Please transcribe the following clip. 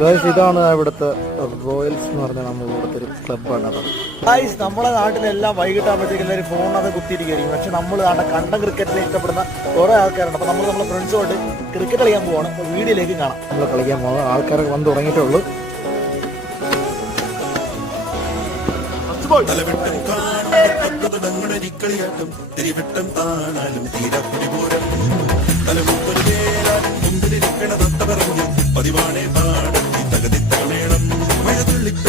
Guys ഇതാണ് ഇവിടുത്തെ Royals എന്ന് പറഞ്ഞാൽ നമ്മൾ ഇവിടുത്തെ ഒരു ക്ലബ്ബാണ്. ഗൈസ് നമ്മുടെ നാട്ടിലെല്ലാം വൈകിട്ടാകുമ്പോഴത്തേക്കും എല്ലാവരും ഫോണത് കുത്തിയിരിക്കും. പക്ഷെ നമ്മൾ അവിടെ കണ്ട ക്രിക്കറ്റിനെ ഇഷ്ടപ്പെടുന്ന കുറേ ആൾക്കാരുണ്ട്. അപ്പോൾ നമ്മൾ നമ്മുടെ ഫ്രണ്ട്സുമായിട്ട് ക്രിക്കറ്റ് കളിക്കാൻ പോവാണ്. അപ്പോൾ വീഡിയോയിലേക്ക് കാണാം. നമ്മൾ കളിക്കാൻ പോകുന്നത് ആൾക്കാരൊക്കെ വന്ന് തുടങ്ങിയിട്ടേ ഉള്ളൂ. പതിവാണേ പാടത്തി തകതിത്തമേളം മഴ തുള്ളിപ്പ